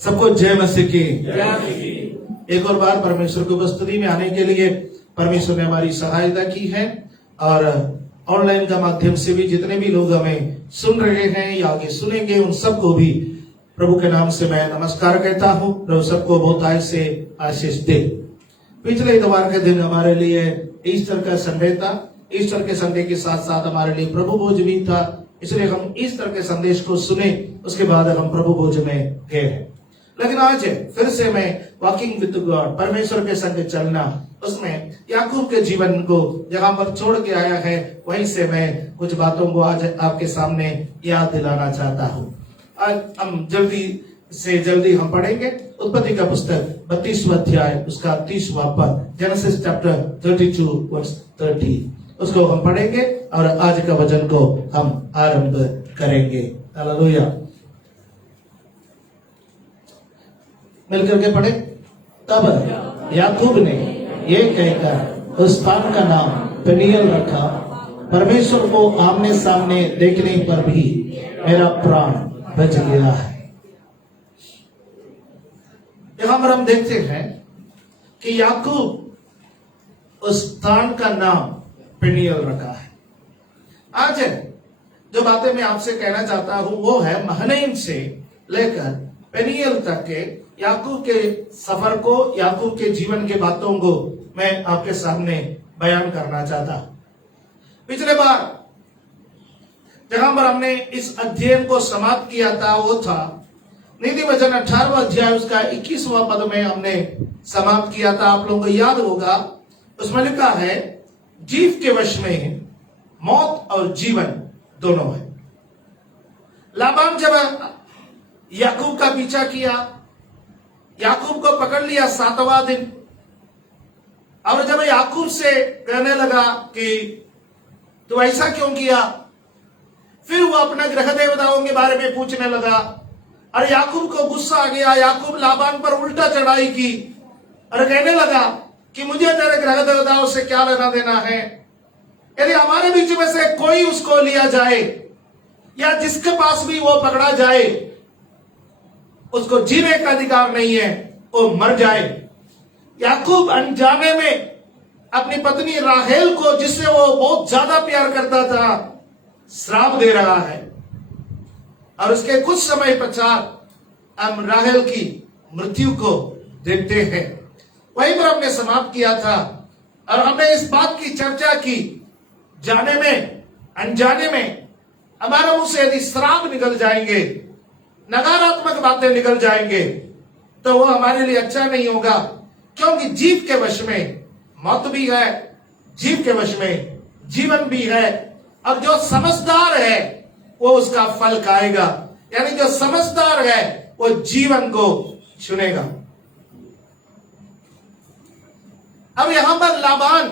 सबको जय मसीह की। एक और बार परमेश्वर की उपस्थिति में आने के लिए परमेश्वर ने हमारी सहायता की है और ऑनलाइन का माध्यम से भी जितने भी लोग हमें सुन रहे हैं या आगे सुनेंगे उन सबको भी प्रभु के नाम से मैं नमस्कार कहता हूँ। प्रभु सबको बहुतायत से आशीष दे। पिछले इतवार के दिन हमारे लिए ईस्टर का संडे था। ईस्टर के संडे के साथ साथ हमारे लिए प्रभु भोज भी था, इसलिए हम ईस्टर के संदेश को सुने, उसके बाद हम प्रभु भोज में गए हैं। लेकिन आज फिर से मैं वॉकिंग विद गॉड, परमेश्वर के संग चलना, उसमें याकूब के जीवन को जहां पर छोड़ के आया है वहीं से मैं कुछ बातों को आज आपके सामने याद दिलाना चाहता हूँ। आज हम जल्दी हम पढ़ेंगे उत्पत्ति का पुस्तक 32वां अध्याय उसका 30वां पद, जेनेसिस चैप्टर 32 वर्स 30, उसको हम पढ़ेंगे और आज का वचन को हम आरंभ करेंगे। हालेलुया। मिलकर के पढ़े। तब याकूब ने ये कहकर उस स्थान का नाम पेनियल रखा, परमेश्वर को आमने सामने देखने पर भी मेरा प्राण बच गया है। यहां पर हम देखते हैं कि याकूब उस स्थान का नाम पेनियल रखा है। आज जो बातें मैं आपसे कहना चाहता हूं वो है महनईम से लेकर पेनियल तक के याकूब के सफर को, याकूब के जीवन के बातों को मैं आपके सामने बयान करना चाहता हूं। पिछले बार जहां पर हमने इस अध्ययन को समाप्त किया था वो था नीति वचन 18वां अध्याय उसका 21वां पद में हमने समाप्त किया था। आप लोगों को याद होगा, उसमें लिखा है जीव के वश में मौत और जीवन दोनों है। लाबान जब याकूब का पीछा किया, याकूब को पकड़ लिया 7वां दिन, और जब याकूब से कहने लगा कि तू ऐसा क्यों किया, फिर वो अपने ग्रह देवताओं के बारे में पूछने लगा और याकूब को गुस्सा आ गया। याकूब लाबान पर उल्टा चढ़ाई की और कहने लगा कि मुझे तेरे ग्रह देवताओं से क्या लेना देना है। यदि हमारे बीच में से कोई उसको लिया जाए या जिसके पास भी वो पकड़ा जाए, उसको जीने का अधिकार नहीं है, वो मर जाए। याकूब अनजाने में अपनी पत्नी राहेल को, जिससे वो बहुत ज्यादा प्यार करता था, श्राप दे रहा है। और उसके कुछ समय पश्चात हम राहेल की मृत्यु को देखते हैं। वहीं पर हमने समाप्त किया था और हमने इस बात की चर्चा की, जाने में अनजाने में हमारे मुंह से यदि श्राप निकल जाएंगे, नकारात्मक बातें निकल जाएंगे, तो वो हमारे लिए अच्छा नहीं होगा। क्योंकि जीव के वश में मौत भी है, जीव के वश में जीवन भी है, और जो समझदार है वो उसका फल खाएगा। यानी जो समझदार है वो जीवन को चुनेगा। अब यहां पर लाबान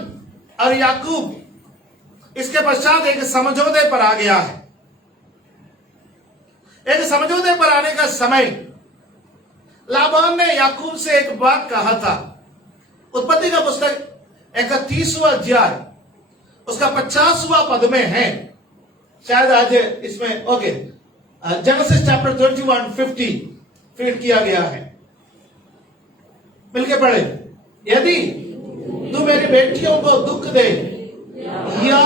और याकूब इसके पश्चात एक समझौते पर आ गया है। एक समझौते पर आने का समय लाबान ने याकूब से एक बात कहा था। उत्पत्ति का पुस्तक 31वां अध्याय उसका 50वां पद में है, शायद आज इसमें ओके, जेनेसिस चैप्टर 21:50 फीड किया गया है। मिलके पढ़े। यदि तू मेरी बेटियों को दुख दे या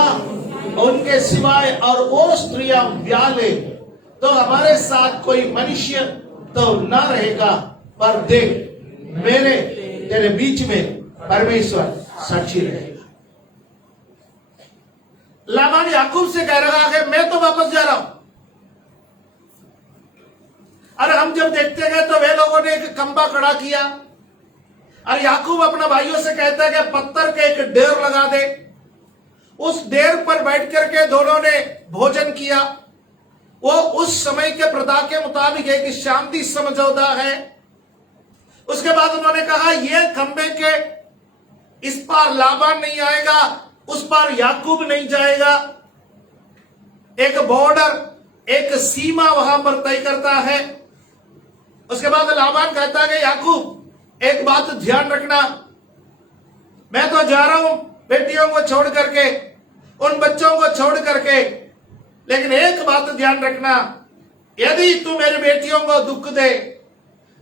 उनके सिवाय और वो स्त्रियां ब्याह ले, तो हमारे साथ कोई मनुष्य तो ना रहेगा, पर देख मेरे तेरे बीच में परमेश्वर साक्षी रहेगा। लाबान याकूब से कह रहा है मैं तो वापस जा रहा हूं। अरे हम जब देखते गए तो वे लोगों ने एक खंबा खड़ा किया और याकूब अपना भाइयों से कहता है कि पत्थर के एक ढेर लगा दे। उस ढेर पर बैठ करके दोनों ने भोजन किया। वो उस समय के प्रथा के मुताबिक एक शांति समझौता है। उसके बाद उन्होंने कहा ये खंबे के इस पार लाबान नहीं आएगा, उस पार याकूब नहीं जाएगा। एक बॉर्डर, एक सीमा वहां पर तय करता है। उसके बाद लाबान कहता है कि याकूब एक बात ध्यान रखना, मैं तो जा रहा हूं बेटियों को छोड़ करके, उन बच्चों को छोड़ करके, लेकिन एक बात ध्यान रखना, यदि तू मेरी बेटियों को दुख दे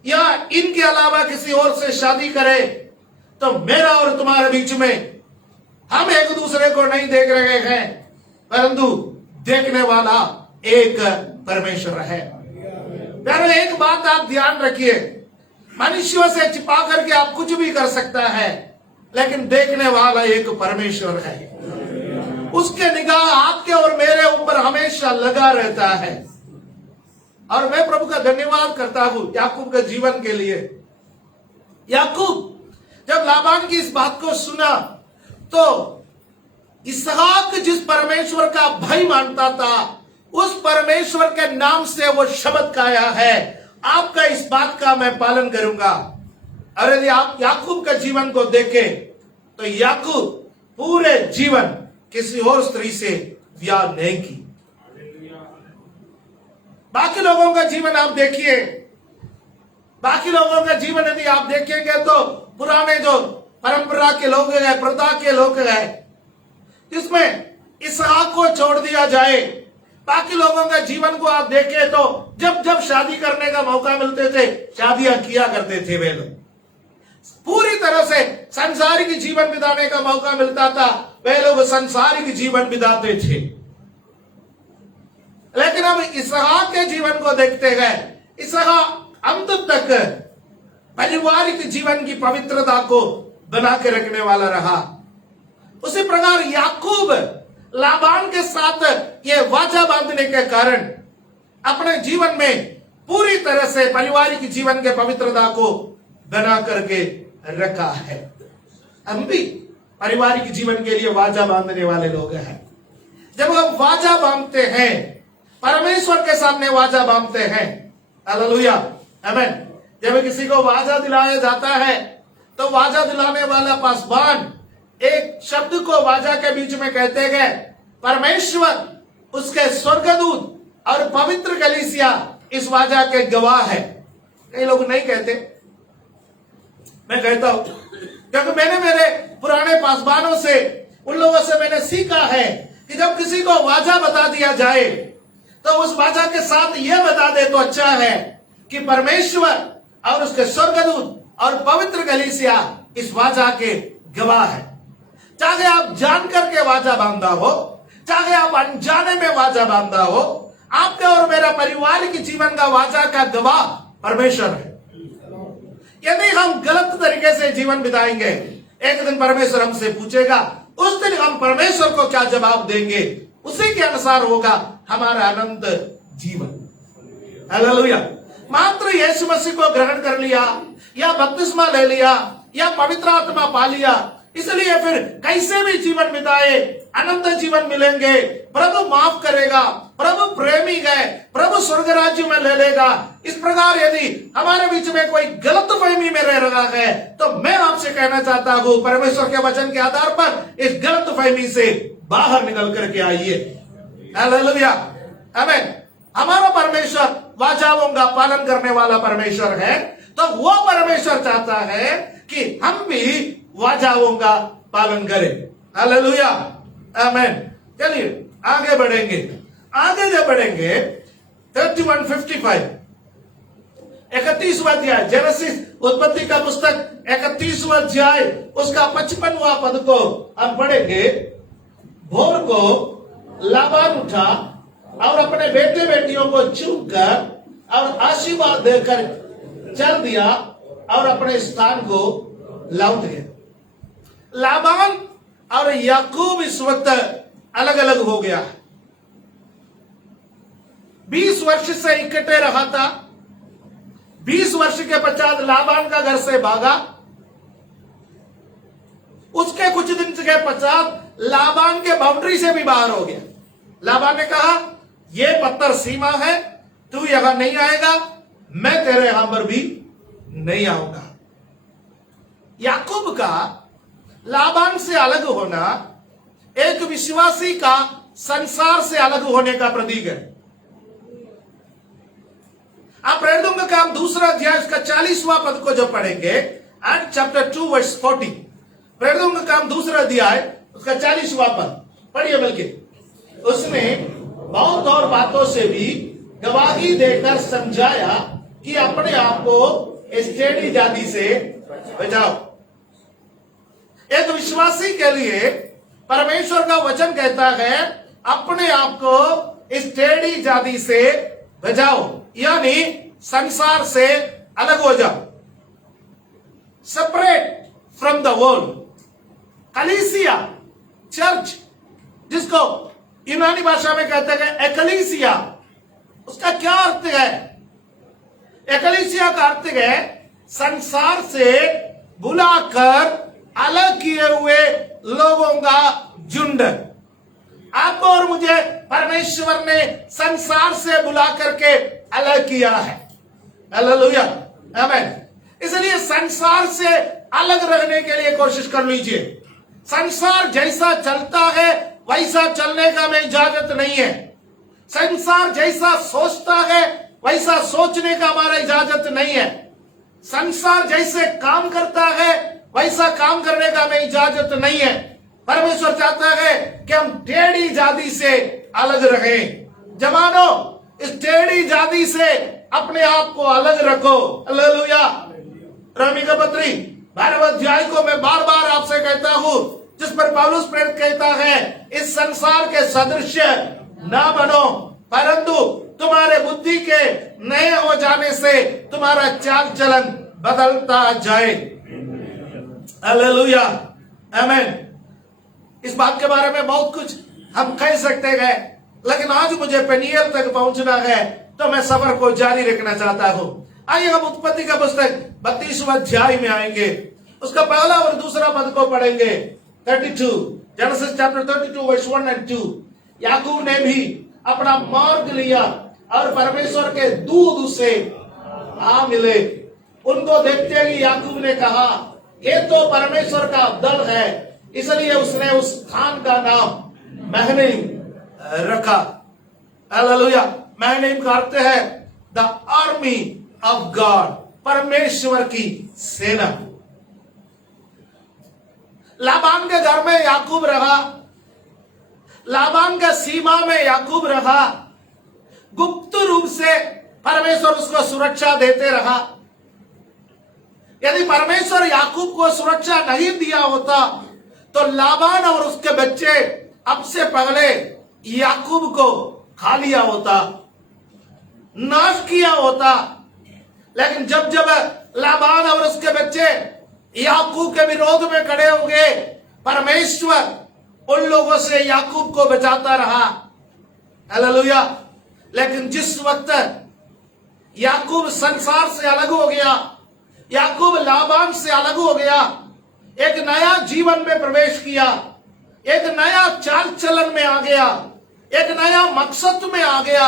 या इनके अलावा किसी और से शादी करे तो मेरा और तुम्हारे बीच में हम एक दूसरे को नहीं देख रहे हैं, परंतु देखने वाला एक परमेश्वर है। प्यारे, एक बात आप ध्यान रखिए, मनुष्यों से छिपा करके आप कुछ भी कर सकता है, लेकिन देखने वाला एक परमेश्वर है। उसके निगाह आपके और मेरे ऊपर हमेशा लगा रहता है। और मैं प्रभु का धन्यवाद करता हूं याकूब के जीवन के लिए। याकूब जब लाबान की इस बात को सुना तो इसहाक जिस परमेश्वर का भाई मानता था, उस परमेश्वर के नाम से वो शब्द खाया है, आपका इस बात का मैं पालन करूंगा। और यदि आप याकूब के जीवन को देखें तो याकूब पूरे जीवन किसी और स्त्री से ब्याह नहीं की। बाकी लोगों का जीवन आप देखिए, बाकी लोगों का जीवन यदि आप देखेंगे तो पुराने जो परंपरा के लोग हैं, प्रथा के लोग हैं, जिसमें इसहाक को छोड़ दिया जाए, बाकी लोगों का जीवन को आप देखें तो जब जब शादी करने का मौका मिलते थे शादियां किया करते थे वे लोग। पूरी तरह से संसारिक जीवन बिताने का मौका मिलता था, वे लोग संसारिक जीवन बिताते थे। लेकिन अब इसहाक के जीवन को देखते गए, इसहाक अंत तक पारिवारिक जीवन की पवित्रता को बना के रखने वाला रहा। उसी प्रकार याकूब लाबान के साथ ये वाचा बांधने के कारण अपने जीवन में पूरी तरह से पारिवारिक जीवन के पवित्रता को बना करके रखा है। हम भी पारिवारिक जीवन के लिए वाचा बांधने वाले लोग हैं। जब हम वाचा बांधते हैं, परमेश्वर के सामने वाचा बांधते हैं, हालेलुया, आमीन। जब किसी को वाचा दिलाया जाता है तो वाचा दिलाने वाला पासवान एक शब्द को वाचा के बीच में कहते गए, परमेश्वर, उसके स्वर्गदूत और पवित्र कलीसिया इस वाचा के गवाह है। कई लोग नहीं कहते, मैं कहता हूं, क्योंकि मैंने मेरे पुराने पासवानों से, उन लोगों से मैंने सीखा है कि जब किसी को वाचा बता दिया जाए तो उस वाचा के साथ यह बता दे तो अच्छा है कि परमेश्वर और उसके स्वर्गदूत और पवित्र कलीसिया इस वाचा के गवाह है। चाहे आप जान करके वाचा बांधा हो, चाहे आप अनजाने में वाचा बांधा हो, आपके और मेरा पारिवारिक जीवन का वाचा का गवाह परमेश्वर है। यदि हम गलत तरीके से जीवन बिताएंगे, एक दिन परमेश्वर हमसे पूछेगा, उस दिन हम परमेश्वर को क्या जवाब देंगे, उसी के अनुसार होगा हमारा अनंत जीवन। हालेलुया। मात्र यीशु मसीह को ग्रहण कर लिया या बपतिस्मा ले लिया या पवित्र आत्मा पा लिया, इसलिए फिर कैसे भी जीवन बिताए अनंत जीवन मिलेंगे, प्रभु माफ करेगा, प्रभु प्रेमी है, प्रभु स्वर्ग राज्य में ले लेगा। इस प्रकार यदि हमारे बीच में कोई गलत फहमी में रह रहा है तो मैं आपसे कहना चाहता हूं, परमेश्वर के वचन के आधार पर इस गलत फहमी से बाहर निकल करके आइए। हालेलुया, आमीन। हमारा परमेश्वर वाचाओं का पालन करने वाला परमेश्वर है, तो वो परमेश्वर चाहता है कि हम भी वाचाओं का पालन करें। हालेलुया, आमीन। चलिए आगे बढ़ेंगे। आगे जब बढ़ेंगे 31:55 31वां अध्याय, जेनेसिस उत्पत्ति का पुस्तक 31वां अध्याय उसका 55वां पद को हम पढ़ेंगे। भोर को लाबान उठा और अपने बेटे बेटियों को चूमकर और आशीर्वाद देकर चल दिया और अपने स्थान को लौट गया। लाबान और याकूब इस वक्त अलग अलग हो गया। 20 वर्ष से इकट्ठे रहा था। 20 वर्ष के पश्चात लाबान का घर से भागा। उसके कुछ दिन के पश्चात लाबान के बाउंड्री से भी बाहर हो गया। लाबान ने कहा, यह पत्थर सीमा है, तू यहां नहीं आएगा, मैं तेरे यहां पर भी नहीं आऊंगा। याकूब का लाबान से अलग होना एक विश्वासी का संसार से अलग होने का प्रतीक है। आप प्रेरितों का काम 2 अध्याय उसका 40वां पद को जब पढ़ेंगे, एक्ट चैप्टर 2 वर्स 40, प्रेरितों का काम 2 अध्याय उसका 40वां पद पढ़िए। बल्कि उसने बहुत और बातों से भी गवाही देकर समझाया कि अपने आप को इस टेढ़ी जाति से बचाओ। एक विश्वासी के लिए परमेश्वर का वचन कहता है अपने आप को इस टेढ़ी जाति से बचाओ, यानी संसार से अलग हो जाओ, सेपरेट फ्रॉम द वर्ल्ड। कलीसिया, चर्च, जिसको यूनानी भाषा में कहते हैं एकलीसिया, उसका क्या अर्थ है? एकलीसिया का अर्थ है संसार से बुलाकर अलग किए हुए लोगों का झुंड। आपको और मुझे परमेश्वर ने संसार से बुला करके अलग किया है। हालेलुया, आमीन। इसलिए संसार से अलग रहने के लिए कोशिश कर लीजिए। संसार जैसा चलता है वैसा चलने का हमें इजाजत नहीं है। संसार जैसा सोचता है वैसा सोचने का हमारा इजाजत नहीं है। संसार जैसे काम करता है वैसा काम करने का हमें इजाजत नहीं है। परमेश्वर चाहता है कि हम टेढ़ी जाति से अलग रहें। जवानों, इस टेढ़ी जाति से अपने आप को अलग रखो। हालेलुया। रोमी का पत्री 12वें अध्याय को मैं बार बार आपसे कहता हूं, जिस पर पौलुस प्रेरित कहता है इस संसार के सदृश ना बनो, परंतु तुम्हारे बुद्धि के नए हो जाने से तुम्हारा चाल चलन बदलता जाए। हालेलुया, आमीन। इस बात के बारे में बहुत कुछ हम कह सकते हैं, लेकिन आज मुझे पेनियल तक पहुंचना है, तो मैं सफर को जारी रखना चाहता हूं। आइए हम उत्पत्ति का पुस्तक 32वें अध्याय में आएंगे, उसका पहला और दूसरा पद को पढ़ेंगे। 32, जेनेसिस चैप्टर 32 वर्स 1 और 2। याकूब ने भी अपना मार्ग लिया और परमेश्वर के दूत उसे आ मिले। उनको देखते ही याकूब ने कहा, ये तो परमेश्वर का दल है, इसलिए उसने उस स्थान का नाम महनईम रखा। हालेलुया। महनईम का अर्थ है द आर्मी ऑफ गॉड, परमेश्वर की सेना। लाबान के घर में याकूब रहा, लाबान के सीमा में याकूब रहा, गुप्त रूप से परमेश्वर उसको सुरक्षा देते रहा। यदि परमेश्वर याकूब को सुरक्षा नहीं दिया होता तो लाबान और उसके बच्चे अब से पहले याकूब को खा लिया होता, नाश किया होता। लेकिन जब जब लाबान और उसके बच्चे याकूब के विरोध में खड़े हो गए, परमेश्वर उन लोगों से याकूब को बचाता रहा। हालेलुया। लेकिन जिस वक्त याकूब संसार से अलग हो गया, याकूब लाबान से अलग हो गया, एक नया जीवन में प्रवेश किया, एक नया चाल चलन में आ गया, एक नया मकसद में आ गया,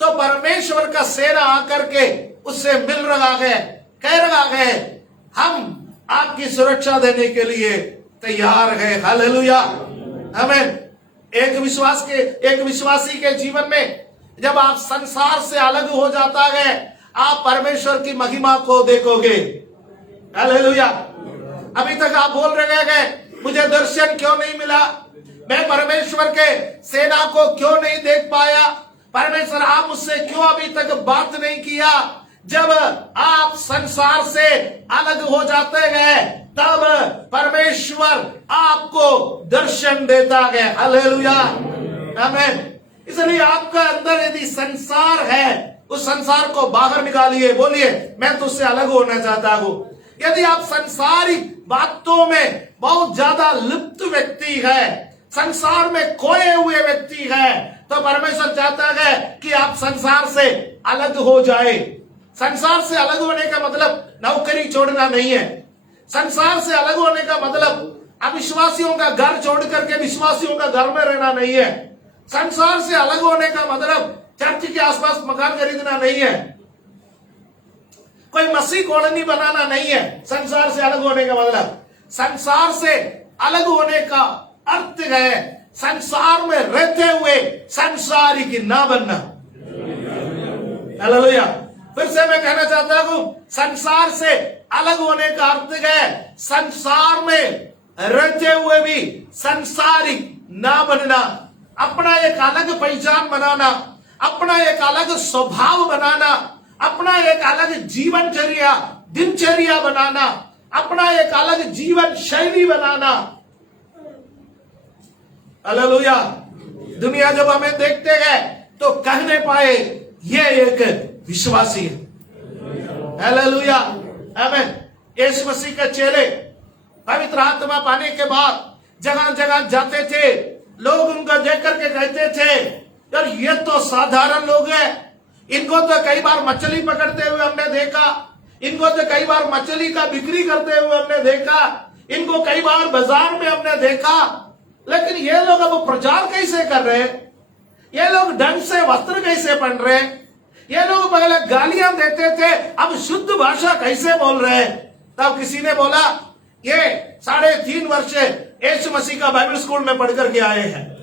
तो परमेश्वर का सेना आकर के उससे मिल रहा है, कह रहा है हम आपकी सुरक्षा देने के लिए तैयार है। हालेलुया, आमीन। एक विश्वासी के जीवन में जब आप संसार से अलग हो जाता है, आप परमेश्वर की महिमा को देखोगे। हालेलुया। अभी तक आप बोल रहे हैं मुझे दर्शन क्यों नहीं मिला, मैं परमेश्वर के सेना को क्यों नहीं देख पाया, परमेश्वर आप मुझसे क्यों अभी तक बात नहीं किया। जब आप संसार से अलग हो जाते हैं तब परमेश्वर आपको दर्शन देता है। हालेलुया, आमीन। इसलिए आपका अंदर यदि संसार है, उस संसार को बाहर निकालिए, बोलिए मैं तुझसे अलग होना चाहता हूं। यदि आप संसारिक बातों में बहुत ज्यादा लिप्त व्यक्ति है, संसार में खोए हुए व्यक्ति है, तो परमेश्वर चाहता है कि आप संसार से अलग हो जाए। संसार से अलग होने का मतलब नौकरी छोड़ना नहीं है। संसार से अलग होने का मतलब अविश्वासियों का घर छोड़ करके विश्वासियों का घर में रहना नहीं है। संसार से अलग होने का मतलब चर्च के आसपास मकान खरीदना नहीं है, कोई मसीह कॉलोनी बनाना नहीं है। संसार से अलग होने का मतलब, संसार से अलग होने का अर्थ है संसार में रहते हुए संसारिक ना बनना। हालेलुया। फिर से मैं कहना चाहता हूं, संसार से अलग होने का अर्थ है संसार में रहते हुए भी संसारिक ना बनना, अपना एक अलग पहचान बनाना, अपना एक अलग स्वभाव बनाना, अपना एक अलग जीवनचर्या दिनचर्या बनाना, अपना एक अलग जीवन शैली बनाना। हालेलुया। दुनिया जब हमें देखते हैं तो कहने पाए ये एक विश्वासी है। हालेलुया, आमीन। यीशु मसीह के चेले पवित्र आत्मा पाने के बाद जगह जगह जाते थे, लोग उनको देख करके कहते थे यार ये तो साधारण लोग हैं, इनको तो कई बार मछली पकड़ते हुए हमने देखा, इनको तो कई बार मछली का बिक्री करते हुए हमने देखा, इनको कई बार बाजार में हमने देखा, लेकिन ये लोग अब प्रचार कैसे कर रहे हैं, ये लोग ढंग से वस्त्र कैसे पहन रहे हैं, ये लोग पहले गालियां देते थे अब शुद्ध भाषा कैसे बोल रहे हैं। तब किसी ने बोला ये 3.5 वर्ष यीशु मसीह का बाइबल स्कूल में पढ़ करके आए हैं।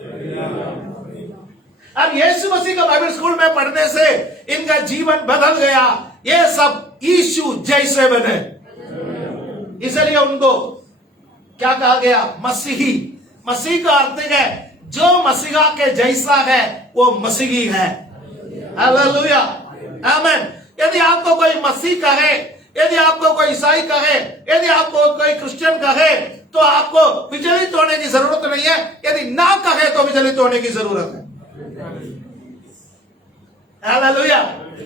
अब यीशु मसीह का बाइबल स्कूल में पढ़ने से इनका जीवन बदल गया, ये सब यीशु जैसे बने। इसलिए उनको क्या कहा गया? मसीही। मसीह का अर्थ है जो मसीहा के जैसा है वो मसीही है। हालेलुया, आमीन। यदि आपको कोई मसीह कहे, यदि आपको कोई ईसाई कहे, यदि आपको कोई क्रिश्चियन कहे तो आपको विचलित होने की जरूरत नहीं है, यदि ना कहे तो विचलित होने की जरूरत है। हालेलुया,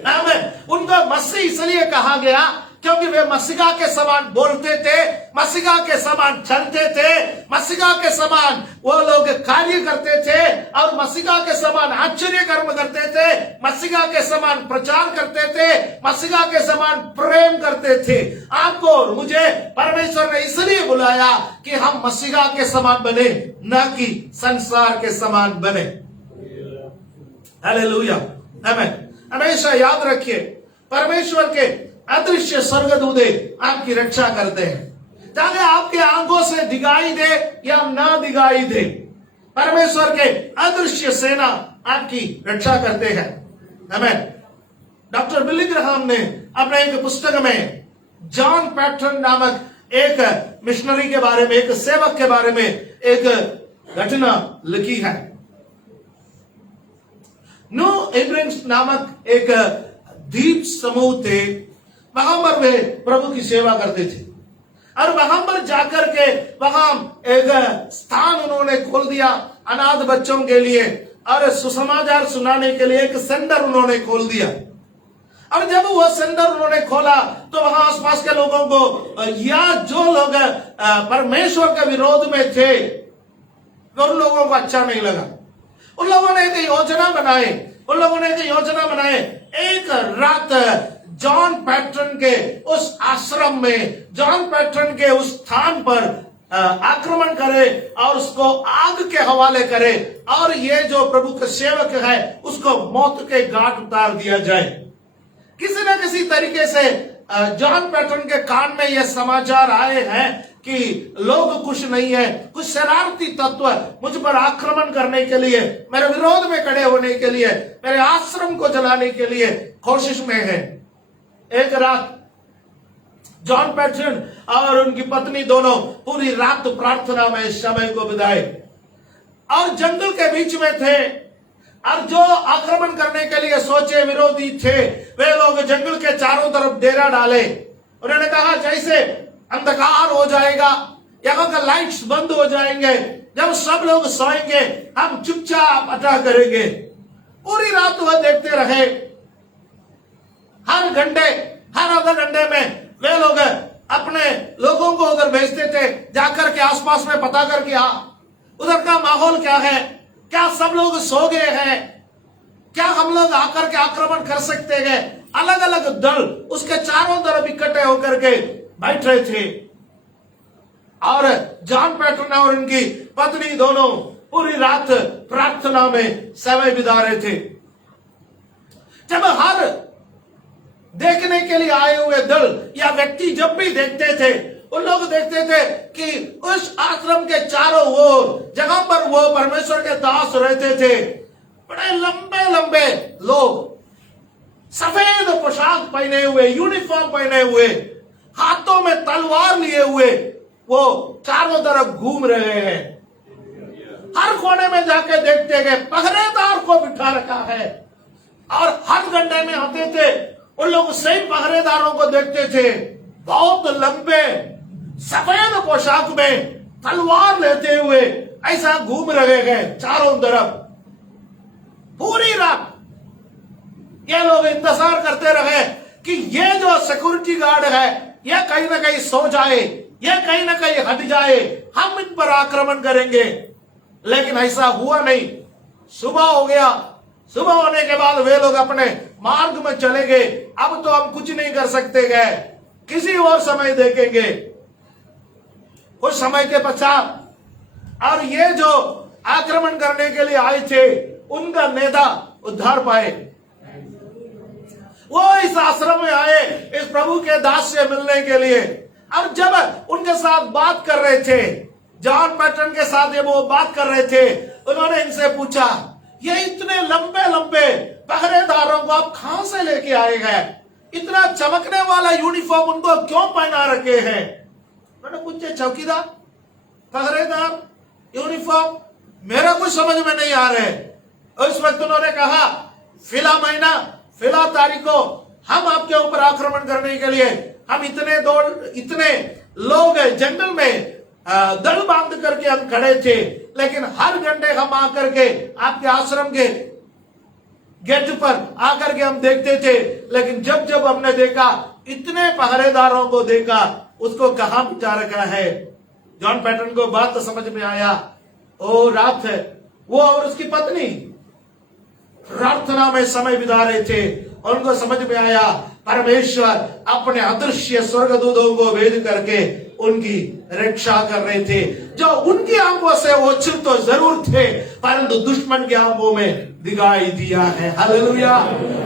आमीन। उनको मसीह इसलिए कहा गया क्योंकि वे मसीहा के समान बोलते थे, मसीहा के समान चलते थे, मसीहा के समान वो लोग कार्य करते थे और मसीहा के समान आश्चर्य कर्म करते थे, मसीहा के समान प्रचार करते थे, मसीहा के समान प्रेम करते थे। आपको और मुझे परमेश्वर ने इसलिए बुलाया कि हम मसीहा के समान बने, न कि संसार के समान बने। हालेलुया, आमीन। हमेशा याद रखिए परमेश्वर के अदृश्य स्वर्गदूत आपकी रक्षा करते हैं, चाहे आपके आंखों से दिखाई दे या ना दिखाई दे, परमेश्वर के अदृश्य सेना आपकी रक्षा करते हैं। आमीन। डॉक्टर बिली ग्राहम ने अपने एक पुस्तक में जॉन पैटर्न नामक एक मिशनरी के बारे में, एक सेवक के बारे में एक घटना लिखी है। नो इब्रिंग्स नामक एक द्वीप समूह थे, वहां पर वे प्रभु की सेवा करते थे और वहां पर जाकर के वहां एक स्थान उन्होंने खोल दिया अनाथ बच्चों के लिए और सुसमाचार सुनाने के लिए एक सेंटर उन्होंने खोल दिया। और जब वो सेंटर उन्होंने खोला तो वहां आसपास के लोगों को या जो लोग परमेश्वर के विरोध में थे उन लोगों को अच्छा नहीं लगा। उन लोगों ने एक योजना बनाए, एक रात जॉन पैटर्न के उस आश्रम में, जॉन पैटर्न के उस स्थान पर आक्रमण करे और उसको आग के हवाले करे और ये जो प्रभु का सेवक है उसको मौत के घाट उतार दिया जाए। किसी न किसी तरीके से जॉन पैटर्न के कान में यह समाचार आए हैं कि लोग खुश नहीं है, कुछ शरारती तत्व मुझ पर आक्रमण करने के लिए, मेरे विरोध में खड़े होने के लिए, मेरे आश्रम को जलाने के लिए कोशिश में है। एक रात जॉन पैटर्न और उनकी पत्नी दोनों पूरी रात प्रार्थना में समय को बिताए और जंगल के बीच में थे और जो आक्रमण करने के लिए सोचे विरोधी थे वे लोग जंगल के चारों तरफ डेरा डाले। उन्होंने कहा जैसे अंधकार हो जाएगा, यहाँ का लाइट्स बंद हो जाएंगे, जब सब लोग सोएंगे हम चुपचाप अटैक करेंगे। पूरी रात वह देखते रहे। हर आधा घंटे में वे लोग अपने लोगों को उधर भेजते थे, जाकर के आसपास में पता करके उधर का माहौल क्या है, क्या सब लोग सो गए हैं, क्या हम लोग आकर के आक्रमण कर सकते हैं। अलग अलग दल उसके चारों तरफ इकट्ठे होकर के बैठ रहे थे और जॉन पैटर्न और उनकी पत्नी दोनों पूरी रात प्रार्थना में समय बिता रहे थे। जब हर देखने के लिए आए हुए दल या व्यक्ति जब भी देखते थे उन लोग देखते थे कि उस आश्रम के चारों ओर जहां पर वो परमेश्वर के दास रहते थे बड़े लंबे लंबे लोग सफेद पोशाक पहने हुए, यूनिफॉर्म पहने हुए, हाथों में तलवार लिए हुए वो चारों तरफ घूम रहे हैं। हर कोने में जाके देखते गए, पहरेदार को बिठा रखा है और हर घंटे में आते थे उन लोग सही पहरेदारों को देखते थे। बहुत लंबे सफेद पोशाक में तलवार लेते हुए ऐसा घूम रहे गए चारों तरफ। पूरी रात ये लोग इंतजार करते रहे कि ये जो सिक्योरिटी गार्ड है ये कहीं ना कहीं सो जाए, ये कहीं ना कहीं हट जाए, हम इन पर आक्रमण करेंगे। लेकिन ऐसा हुआ नहीं। सुबह हो गया। सुबह होने के बाद वे लोग अपने मार्ग में चले गए। अब तो हम कुछ नहीं कर सकते गए, किसी और समय देखेंगे। कुछ समय के पश्चात और ये जो आक्रमण करने के लिए आए थे उनका नेता उद्धार पाए। वो इस आश्रम में आए इस प्रभु के दास से मिलने के लिए। और जब उनके साथ बात कर रहे थे, जॉन पैटर्न के साथ ये वो बात कर रहे थे, उन्होंने इनसे पूछा, ये इतने लंबे लंबे पहरेदारों को आप कहां से लेके आए गए? इतना चमकने वाला यूनिफॉर्म उनको क्यों पहना रखे हैं? मैंने पूछे, चौकीदार, पहरेदार, यूनिफॉर्म, मेरा कुछ समझ में नहीं आ रहे। उस वक्त उन्होंने कहा, फिला महीना, फिला तारीख को हम आपके ऊपर आक्रमण करने के लिए हम इतने लोग जंगल में दल बांध करके हम खड़े थे, लेकिन हर घंटे हम आकर के आपके आश्रम के गेट पर आकर के हम देखते थे। लेकिन जब जब हमने देखा, इतने पहरेदारों को देखा, उसको कहां बिठा रखा है? जॉन पैटर्न को बात तो समझ में आया। ओ रात है, वो और उसकी पत्नी प्रार्थना में समय बिता रहे थे और उनको समझ में आया परमेश्वर अपने अदृश्य स्वर्गदूतों को भेज करके उनकी रक्षा कर रहे थे। जो उनकी आंखों से ओछल तो जरूर थे, परंतु दुश्मन की आंखों में दिखाई दिया है। Hallelujah,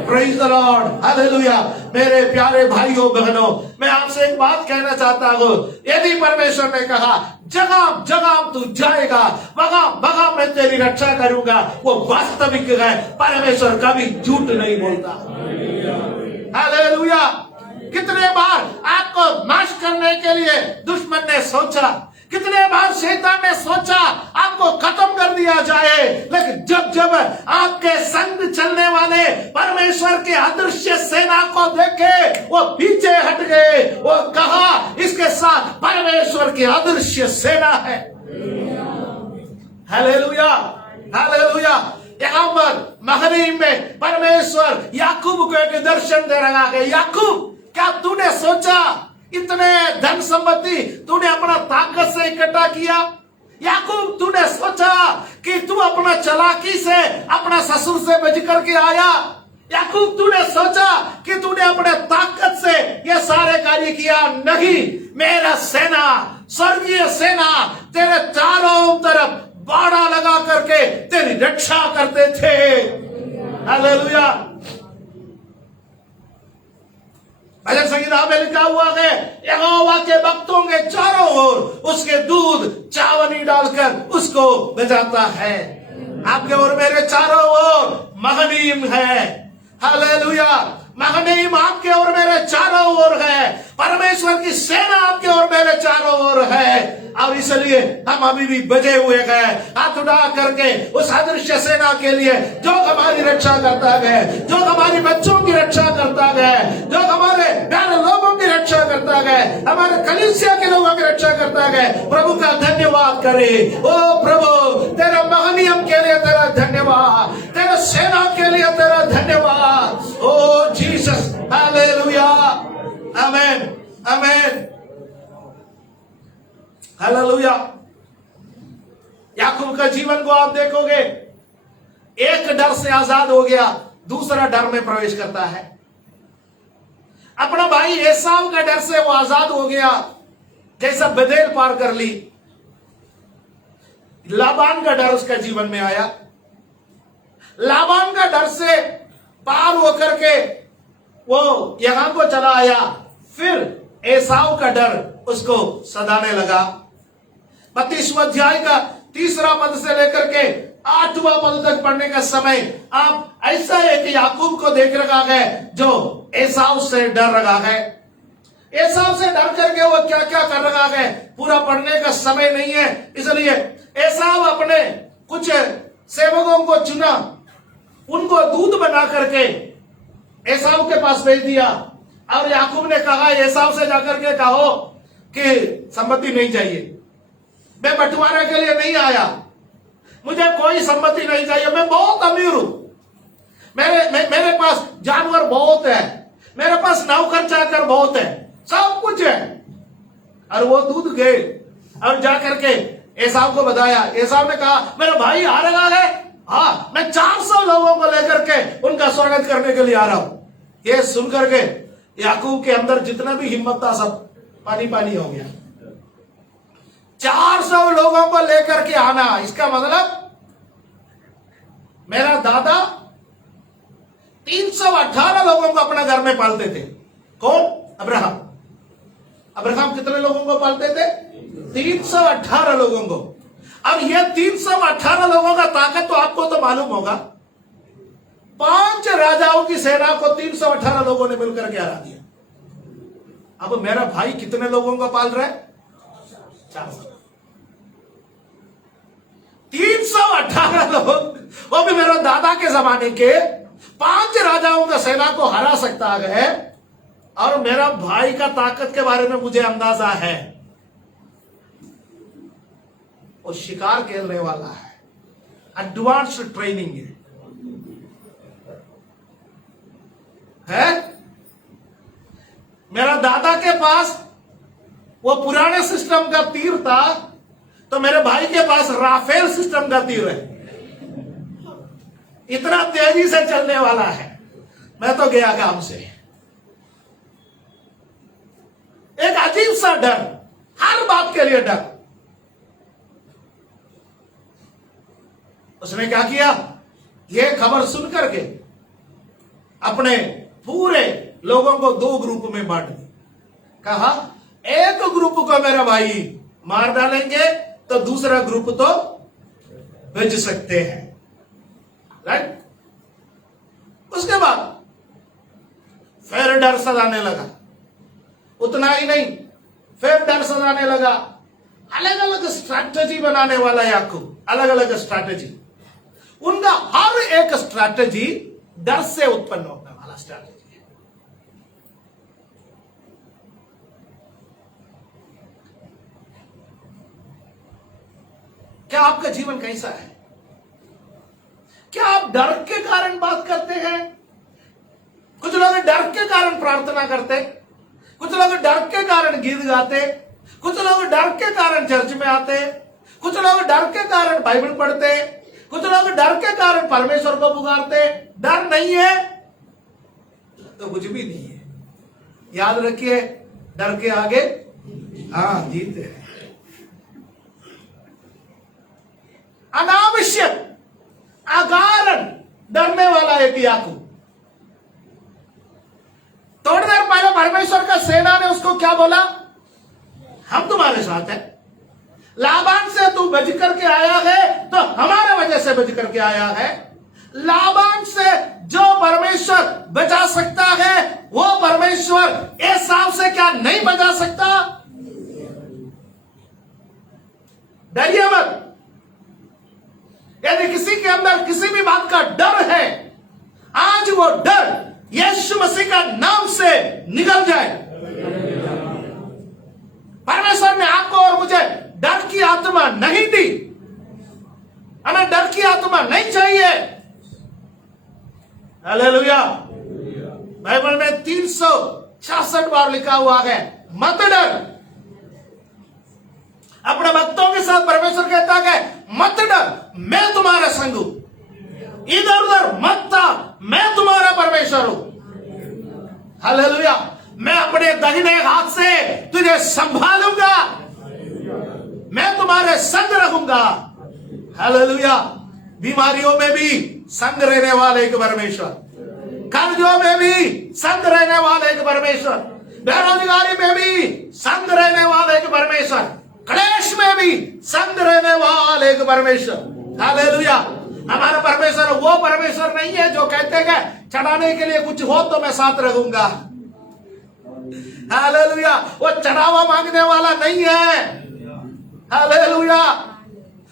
praise the Lord, hallelujah. मेरे प्यारे भाइयों बहनों, मैं आपसे एक बात कहना चाहता हूं। यदि परमेश्वर ने कहा जगह जगह तू जाएगा, वहां मैं तेरी रक्षा करूंगा, वो वास्तविक है। परमेश्वर कभी झूठ नहीं बोलता। हालेलुया। कितने बार आपको नाश करने के लिए दुश्मन ने सोचा, कितने बार शैतान ने सोचा आपको खत्म कर दिया जाए, लेकिन जब जब आपके संग चलने वाले परमेश्वर के अदृश्य सेना को देखे, वो पीछे हट गए। वो कहा, इसके साथ परमेश्वर की अदृश्य सेना है। Hallelujah, hallelujah. यहाँ पर महरीम में परमेश्वर याकूब को एक दर्शन दे रहा है। याकूब, क्या तूने सोचा इतने धन संपत्ति तूने अपना ताकत से इकट्ठा किया? याकूब, तूने सोचा कि तू अपना चालाकी से अपना ससुर से बच करके आया? याकूब, तूने सोचा कि तूने अपने ताकत से ये सारे कार्य किया? नहीं, मेरा सेना, स्वर्गीय सेना तेरे चारों तरफ बाड़ा लगा करके तेरी रक्षा करते थे। हालेलुया। भजन संहिता में लिखा हुआ है, यहोवा के भक्तों के चारों ओर उसके दूध चावनी डालकर उसको बजाता है। आपके और मेरे चारों ओर महनीम है। हालेलुया। महनीम आपके और मेरे चारों ओर है। परमेश्वर की सेना आपके और मेरे चारों ओर है। और इसलिए हम अभी भी बजे हुए गए, हाथ उठा करके उस अदृश्य सेना के लिए जो हमारी रक्षा करता है, जो हमारे बच्चों की रक्षा करता है, जो हमारे प्यारे लोगों की रक्षा करता है, हमारे कलीसिया के लोगों की रक्षा करता है। प्रभु का धन्यवाद करे। ओ प्रभु, तेरा महनियम के लिए तेरा धन्यवाद, तेरा सेना के लिए तेरा धन्यवाद। ओ जीसस, हालेलुया, आमेन, आमेन, हालेलुया। याकूब का जीवन को आप देखोगे, एक डर से आजाद हो गया, दूसरा डर में प्रवेश करता है। अपना भाई एसाव का डर से वो आजाद हो गया, जैसा बदेल पार कर ली। लाबान का डर उसका जीवन में आया। लाबान का डर से पार होकर के वो यहां को चला आया। फिर एसाव का डर उसको सताने लगा। 32वां अध्याय का 3 पद से लेकर के 8वां पद तक पढ़ने का समय आप ऐसा है कि याकूब को देख रखा है जो एसाव से डर रहा है। एसाव से डर करके वो क्या क्या कर रहा है पूरा पढ़ने का समय नहीं है, इसलिए एसाव अपने कुछ सेवकों को चुना, उनको दूध बना करके एसाव के पास भेज दिया और याकूब ने कहा एसाव से जाकर के कहो कि संपत्ति नहीं चाहिए, मैं बंटवारे के लिए नहीं आया, मुझे कोई संपत्ति नहीं चाहिए, मैं बहुत अमीर हूं, मेरे पास जानवर बहुत है, मेरे पास नौकर चाकर बहुत है, सब कुछ है। और वो दूध गए और जाकर के एसाव को बताया। एसाव ने कहा मेरा भाई आ रहा है, हाँ मैं 400 लोगों को लेकर के उनका स्वागत करने के लिए आ रहा हूं। ये सुनकर के याकूब के अंदर जितना भी हिम्मत था सब पानी पानी हो गया। 400 लोगों को लेकर के आना, इसका मतलब मेरा दादा 318 लोगों को अपना घर में पालते थे। कौन? अब्राहम। अब्राहम कितने लोगों को पालते थे? 318 लोगों को। अब ये 318 लोगों का ताकत तो आपको तो मालूम होगा। 5 राजाओं की सेना को 318 लोगों ने मिलकर के हरा दिया। अब मेरा भाई कितने लोगों को पाल रहा है? 400। 318 लोग, वो भी मेरे दादा के जमाने के 5 राजाओं का सेना को हरा सकता है। और मेरा भाई का ताकत के बारे में मुझे अंदाजा है, वो शिकार खेलने वाला है, एडवांस्ड ट्रेनिंग है। मेरा दादा के पास वो पुराने सिस्टम का तीर था, तो मेरे भाई के पास राफेल सिस्टम का तीर है। इतना तेजी से चलने वाला है। मैं तो गया काम से। एक अजीब सा डर, हर बात के लिए डर। उसने क्या किया? यह खबर सुनकर के अपने पूरे लोगों को 2 ग्रुप में बांट दी। कहा एक ग्रुप को मेरा भाई मार डालेंगे तो दूसरा ग्रुप तो भेज सकते हैं, राइट? उसके बाद फिर डर सताने लगा। उतना ही नहीं, फिर डर सताने लगा। अलग अलग स्ट्रैटेजी बनाने वाला याकूब, अलग अलग स्ट्रैटेजी। उनका हर एक स्ट्रैटेजी डर से उत्पन्न होने वाला स्ट्रैटेजी है। क्या आपका जीवन कैसा है? क्या आप डर के कारण बात करते हैं? कुछ लोग डर के कारण प्रार्थना करते, कुछ लोग डर के कारण गीत गाते, कुछ लोग डर के कारण चर्च में आते, कुछ लोग डर के कारण बाइबल पढ़ते, कुछ लोग डर के कारण परमेश्वर को पुकारते। डर नहीं है तो कुछ भी नहीं है। याद रखिए, डर के आगे जीत है। अनावश्यक अकारण डरने वाला एक याकूब। थोड़ी देर पहले परमेश्वर का सेना ने उसको क्या बोला? हम तुम्हारे साथ हैं। लाबान से तू बच करके आया है तो हमारे वजह से बच करके आया है। लाबान से जो परमेश्वर बचा सकता है वो परमेश्वर एसाव से क्या नहीं बचा सकता? डरिए मत। यदि किसी के अंदर किसी भी बात का डर है, आज वो डर यीशु मसीह का नाम से निकल जाए। परमेश्वर ने आपको और मुझे डर की आत्मा नहीं दी। हमें डर की आत्मा नहीं चाहिए। हालेलुया। बाइबल में 366 बार लिखा हुआ है मत डर। अपने भक्तों के साथ परमेश्वर कहता है मत डर, मैं तुम्हारा संग हूं। इधर उधर मत था, मैं तुम्हारा परमेश्वर हूं। हालेलुया। मैं अपने दाहिने हाथ से तुझे संभालूंगा, मैं तुम्हारे संग रहूंगा। हालेलुया। बीमारियों में भी संग रहने वाले एक परमेश्वर, कर्जों में भी संग रहने वाले एक परमेश्वर, बेरोजगारी में भी संग रहने वाले एक परमेश्वर, क्लेश में भी संग रहने वाले एक परमेश्वर। हालेलुया। हमारा परमेश्वर वो परमेश्वर नहीं है जो कहते हैं चढ़ाने के लिए कुछ हो तो मैं साथ रहूंगा। हालेलुया। वो चढ़ावा मांगने वाला नहीं है। हालेलुया।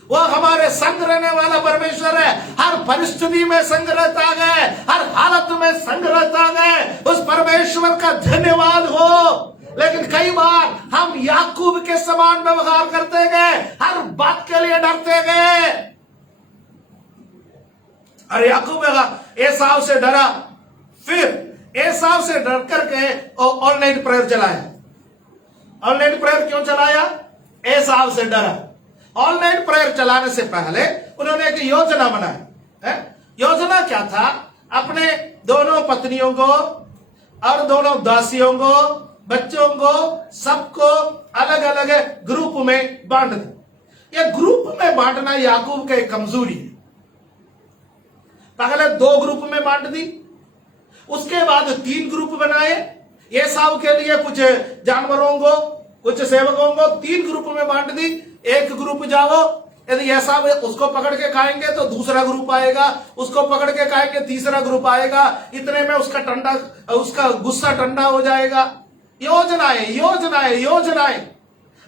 वो हमारे संग रहने वाला परमेश्वर है। हर परिस्थिति में संग रहता है, हर हालत में संग रहता है। उस परमेश्वर का धन्यवाद हो। लेकिन कई बार हम याकूब के समान व्यवहार करते गए, हर बात के लिए डरते गए। और याकूब एसाव से डरा, फिर एसाव से डर करके ऑनलाइन प्रेयर चलाया। ऑनलाइन प्रेयर क्यों चलाया? एसाव से डरा। ऑनलाइन प्रेयर चलाने से पहले उन्होंने एक योजना बनाई। योजना क्या था? अपने दोनों पत्नियों को और दोनों दासियों को, बच्चों को, सबको अलग अलग ग्रुप में बांट दे। ये ग्रुप में बांटना याकूब की कमजोरी है। पहले 2 ग्रुप में बांट दी, उसके बाद 3 ग्रुप बनाए। एसाव के लिए कुछ जानवरों को, कुछ सेवकों को 3 ग्रुप में बांट दी। एक ग्रुप जाओ, यदि एसाव उसको पकड़ के खाएंगे तो दूसरा ग्रुप आएगा, उसको पकड़ के खाएंगे तीसरा ग्रुप आएगा। इतने में उसका गुस्सा ठंडा हो जाएगा। योजनाएं योजनाएं योजनाएं।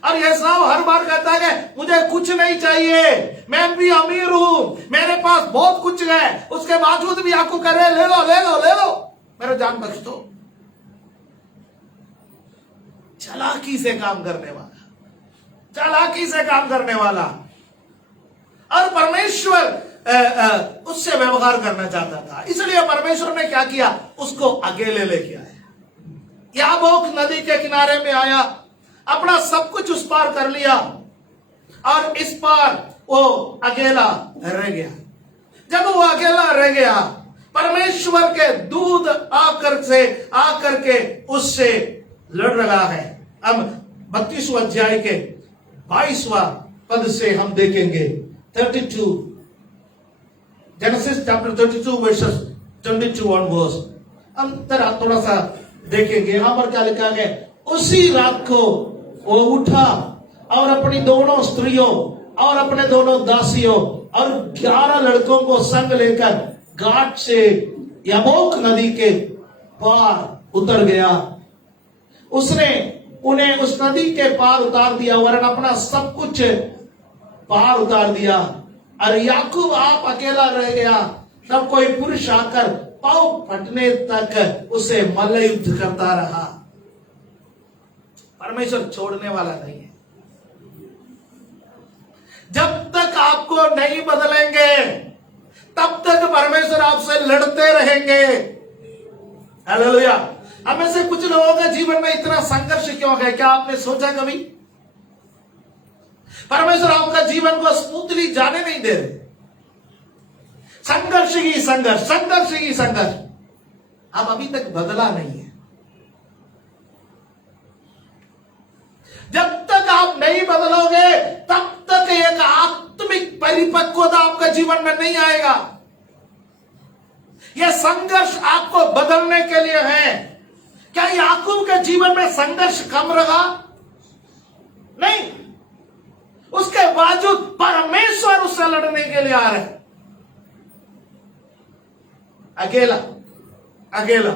और एसाव हर बार कहता है मुझे कुछ नहीं चाहिए, मैं भी अमीर हूं, मेरे पास बहुत कुछ है। उसके बावजूद भी याकूब कह रहे ले लो ले लो ले लो, मेरा जान बख्श दो। चालाकी से काम करने वाला, चालाकी से काम करने वाला। और परमेश्वर उससे व्यवहार करना चाहता था, इसलिए परमेश्वर ने क्या किया? उसको अकेले लेके आया, याबोक नदी के किनारे में आया, अपना सब कुछ उस पार कर लिया और इस पार वो अकेला रह गया। जब वो अकेला रह गया, परमेश्वर के दूत आकर के उससे लड़ रहा है। अब 32वां अध्याय के 22वां पद से हम देखेंगे 32, जेनेसिस चैप्टर 32 वर्सेस 22 ऑनवर्ड्स। हम थोड़ा सा देखेंगे। यहां पर क्या लिखा है? उसी रात को वो उठा और अपनी दोनों स्त्रियों और अपने दोनों दासियों और 11 लड़कों को संग लेकर घाट से याबोक नदी के पार उतर गया। उसने उन्हें उस नदी के पार उतार दिया, वरन अपना सब कुछ पार उतार दिया। और याकूब आप अकेला रह गया। तब कोई पुरुष आकर पांव फटने तक उसे मल्ल युद्ध करता रहा। परमेश्वर छोड़ने वाला नहीं है। जब तक आपको नहीं बदलेंगे तब तक परमेश्वर आपसे लड़ते रहेंगे। हालेलुया। हमें से कुछ लोगों के जीवन में इतना संघर्ष क्यों है? क्या आपने सोचा कभी? परमेश्वर आपका जीवन को स्मूथली जाने नहीं दे रहे। संघर्ष ही संघर्ष, संघर्ष ही संघर्ष। आप अभी तक बदला नहीं है। जब तक आप नहीं बदलोगे तब तक एक आत्मिक परिपक्वता आपका जीवन में नहीं आएगा। यह संघर्ष आपको बदलने के लिए है। क्या याकूब के जीवन में संघर्ष कम रहा? नहीं, उसके बावजूद परमेश्वर उससे लड़ने के लिए आ रहे। अकेला अकेला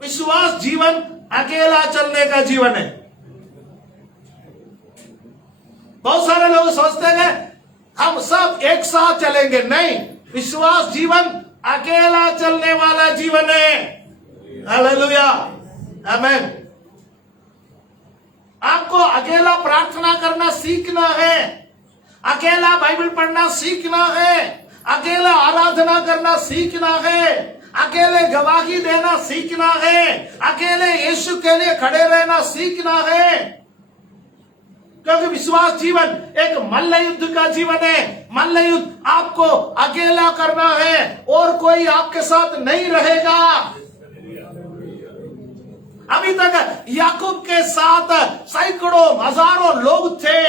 विश्वास जीवन अकेला चलने का जीवन है। बहुत सारे लोग सोचते हैं हम सब एक साथ चलेंगे। नहीं, विश्वास जीवन अकेला चलने वाला जीवन है। हालेलुया, आमीन। आपको अकेला प्रार्थना करना सीखना है, अकेला बाइबल पढ़ना सीखना है, अकेला आराधना करना सीखना है, अकेले गवाही देना सीखना है, अकेले यीशु के लिए खड़े रहना सीखना है। क्योंकि विश्वास जीवन एक मल्ल युद्ध का जीवन है। मल्ल युद्ध आपको अकेला करना है और कोई आपके साथ नहीं रहेगा। अभी तक याकूब के साथ सैकड़ों हजारों लोग थे,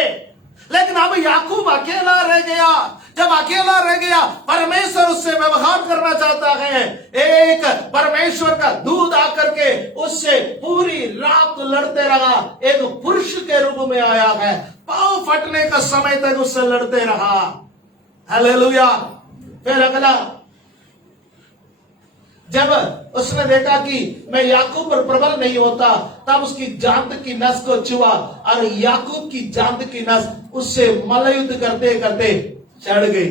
लेकिन अब याकूब अकेला रह गया। जब अकेला रह गया, परमेश्वर उससे व्यवहार करना चाहता है। एक परमेश्वर का दूत आकर के उससे पूरी रात लड़ते रहा। एक पुरुष के रूप में आया है, पांव फटने का समय तक उससे लड़ते रहा। हालेलुया। फिर अगला जब उसने देखा कि मैं याकूब पर प्रबल नहीं होता, तब उसकी जांद की नस को छुआ और याकूब की जांद की नस उससे मल्लयुद्ध करते करते चढ़ गई।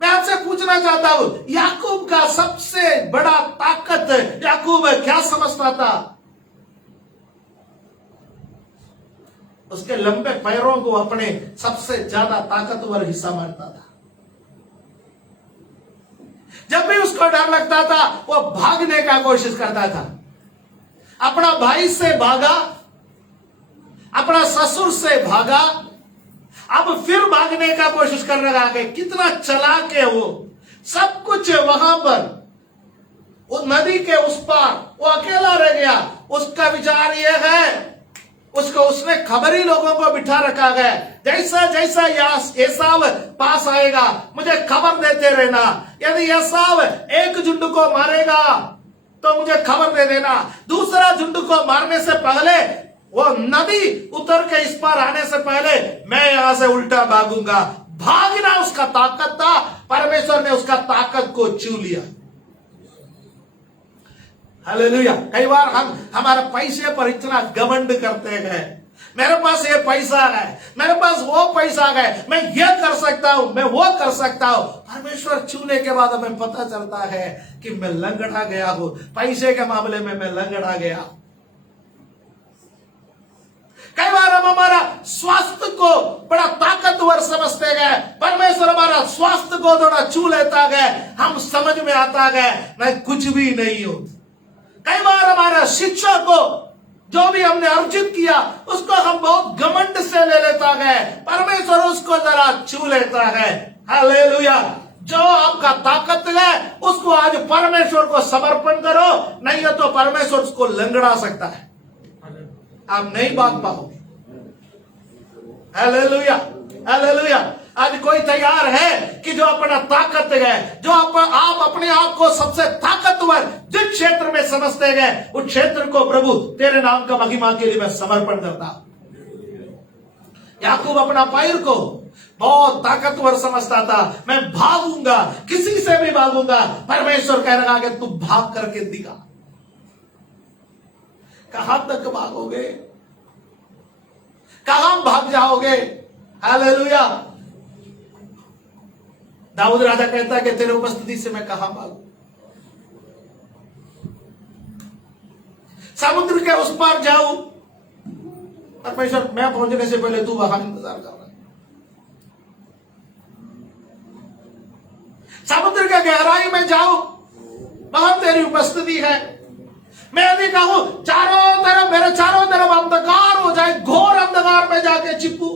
मैं आपसे पूछना चाहता हूं, याकूब का सबसे बड़ा ताकत याकूब क्या समझता था? उसके लंबे पैरों को अपने सबसे ज्यादा ताकतवर हिस्सा मानता था। जब भी उसको डर लगता था वो भागने का कोशिश करता था। अपना भाई से भागा, अपना ससुर से भागा, अब फिर भागने का कोशिश करने लगा। कितना चालाक है वो। सब कुछ वहां पर वो नदी के उस पार वो अकेला रह गया। उसका विचार यह है, उसने खबर ही लोगों को बिठा रखा गया, जैसा जैसा एसाव पास आएगा मुझे खबर देते रहना। यदि एसाव एक झुंड को मारेगा तो मुझे खबर दे देना। दूसरा झुंड को मारने से पहले, वो नदी उतर के इस पार आने से पहले मैं यहां से उल्टा भागूंगा। भागना उसका ताकत था। परमेश्वर ने उसका ताकत को छू लिया। हालेलुया। कई बार हम हमारे पैसे पर इतना घमंड करते हैं, मेरे पास ये पैसा है, मेरे पास वो पैसा है, मैं ये कर सकता हूं, मैं वो कर सकता हूं। परमेश्वर छूने के बाद हमें पता चलता है कि मैं लंगड़ा गया हूं। पैसे के मामले में मैं लंगड़ा गया। कई बार हम हमारा स्वास्थ्य को बड़ा ताकतवर समझते गए। परमेश्वर हमारा स्वास्थ्य को थोड़ा छू लेता गया, हम समझ में आता गया मैं कुछ भी नहीं हूं। कई बार हमारा शिक्षा को, जो भी हमने अर्जित किया, उसको हम बहुत घमंड से ले लेता गए। परमेश्वर उसको जरा छू लेता है। हालेलुया। जो आपका ताकत है उसको आज परमेश्वर को समर्पण करो, नहीं तो परमेश्वर उसको लंगड़ा सकता है, आप नहीं भाग पाओगे। Hallelujah, hallelujah. आज कोई तैयार है कि जो अपना ताकत है, जो आप अपने आप को सबसे ताकतवर जिस क्षेत्र में समझते गए, उस क्षेत्र को प्रभु तेरे नाम का महिमा के लिए मैं समर्पण करता हूं। याकूब अपना पैर को बहुत ताकतवर समझता था। मैं भागूंगा, किसी से भी भागूंगा। परमेश्वर कह रहा है कि तू भाग करके दिखा। कहां तक भागोगे? कहां भाग जाओगे? हालेलुया। दाऊद राजा कहता है कि तेरे उपस्थिति से मैं कहां भागूं? समुद्र के उस पार जाऊं, परमेश्वर मैं पहुंचने से पहले तू वहां इंतजार कर रहा है। समुद्र के गहराई में जाऊं, वहां तेरी उपस्थिति है। मैं यदि कहूं चारों तरफ, मेरे चारों तरफ अंधकार हो जाए, घोर अंधकार में जाके छिपू,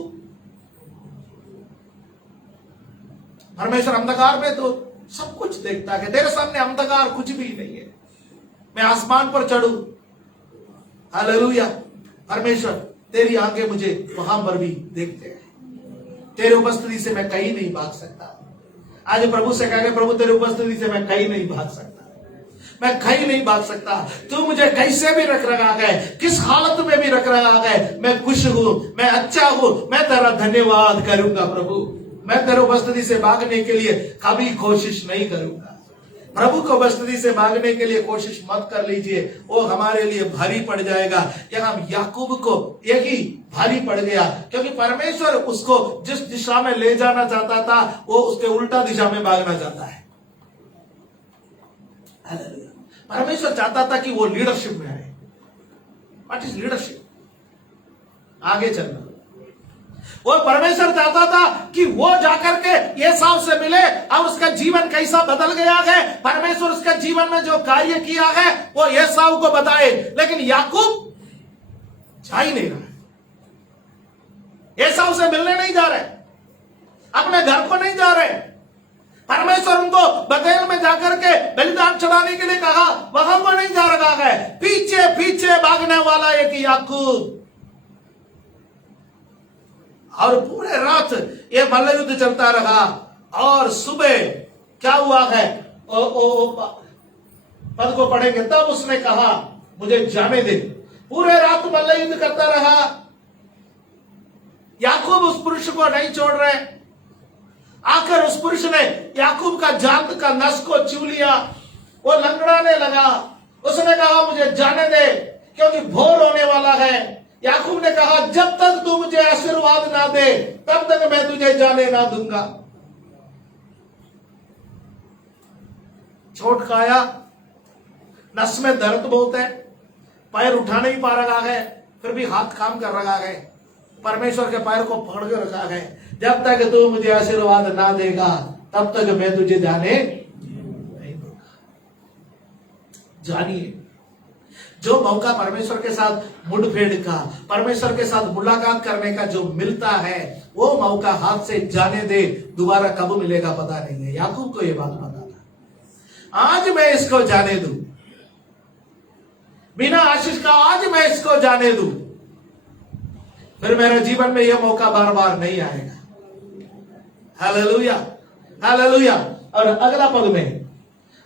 परमेश्वर अंधकार में तो सब कुछ देखता है। तेरे सामने अंधकार कुछ भी नहीं है। मैं आसमान पर चढ़ू, हालेलुया। परमेश्वर तेरी आंखें मुझे वहां पर भी देखते हैं। तेरे उपस्थिति से मैं कहीं नहीं भाग सकता। आज प्रभु से कहेंगे, प्रभु तेरी उपस्थिति से मैं कहीं नहीं भाग सकता, मैं कहीं नहीं भाग सकता। तू मुझे कैसे भी रख रहा है, किस हालत में भी रख रहा है, मैं खुश हूं, मैं अच्छा हूं, मैं तेरा धन्यवाद करूंगा। प्रभु मैं तेरे उपस्थिति से भागने के लिए कभी कोशिश नहीं करूंगा। प्रभु को उपस्थिति से भागने के लिए कोशिश मत कर लीजिए, वो हमारे लिए भारी पड़ जाएगा। यहाँ याकूब को यही भारी पड़ गया, क्योंकि परमेश्वर उसको जिस दिशा में ले जाना चाहता था वो उसके उल्टा दिशा में भागना चाहता है। परमेश्वर चाहता था कि वो लीडरशिप में आए। What is leadership? आगे चलना। वो परमेश्वर चाहता था कि वो जाकर के एसाव से मिले और उसका जीवन कैसा बदल गया है, परमेश्वर उसके जीवन में जो कार्य किया है वो एसाव को बताए। लेकिन याकूब जा ही नहीं रहा, एसाव से मिलने नहीं जा रहे, अपने घर को नहीं जा रहे। परमेश्वर उनको बतेल में जाकर के बलिदान चढ़ाने के लिए कहा, वहां को नहीं जा रहा है। पीछे पीछे भागने वाला एक याकूब। और पूरे रात ये मल्लयुद्ध चलता रहा और सुबह क्या हुआ है पद को पढ़ेंगे, तब उसने कहा मुझे जाने दे। पूरे रात मल्लयुद्ध करता रहा। याकूब उस पुरुष को नहीं छोड़ रहे। आखिर उस पुरुष ने याकूब का जांघ का नस को छू लिया। वो लंगड़ाने लगा। उसने कहा मुझे जाने दे क्योंकि भोर होने वाला है। याकूब ने कहा जब तक तू मुझे आशीर्वाद ना दे तब तक मैं तुझे जाने ना दूंगा। चोट खाया, नस में दर्द बहुत है, पैर उठा नहीं पा रहा है, फिर भी हाथ काम कर रहा है। परमेश्वर के पैर को पकड़ के रखा है, जब तक तू मुझे आशीर्वाद ना देगा तब तक मैं तुझे जाने नहीं दूंगा। जानिए, जो मौका परमेश्वर के साथ मुठभेड़ का, परमेश्वर के साथ मुलाकात करने का जो मिलता है, वो मौका हाथ से जाने दे, दोबारा कब मिलेगा पता नहीं है। याकूब को ये बात पता था, आज मैं इसको जाने दूं, बिना आशीष का आज मैं इसको जाने दूं, फिर मेरे जीवन में यह मौका बार बार नहीं आएगा। Hallelujah, hallelujah. और अगला पद में,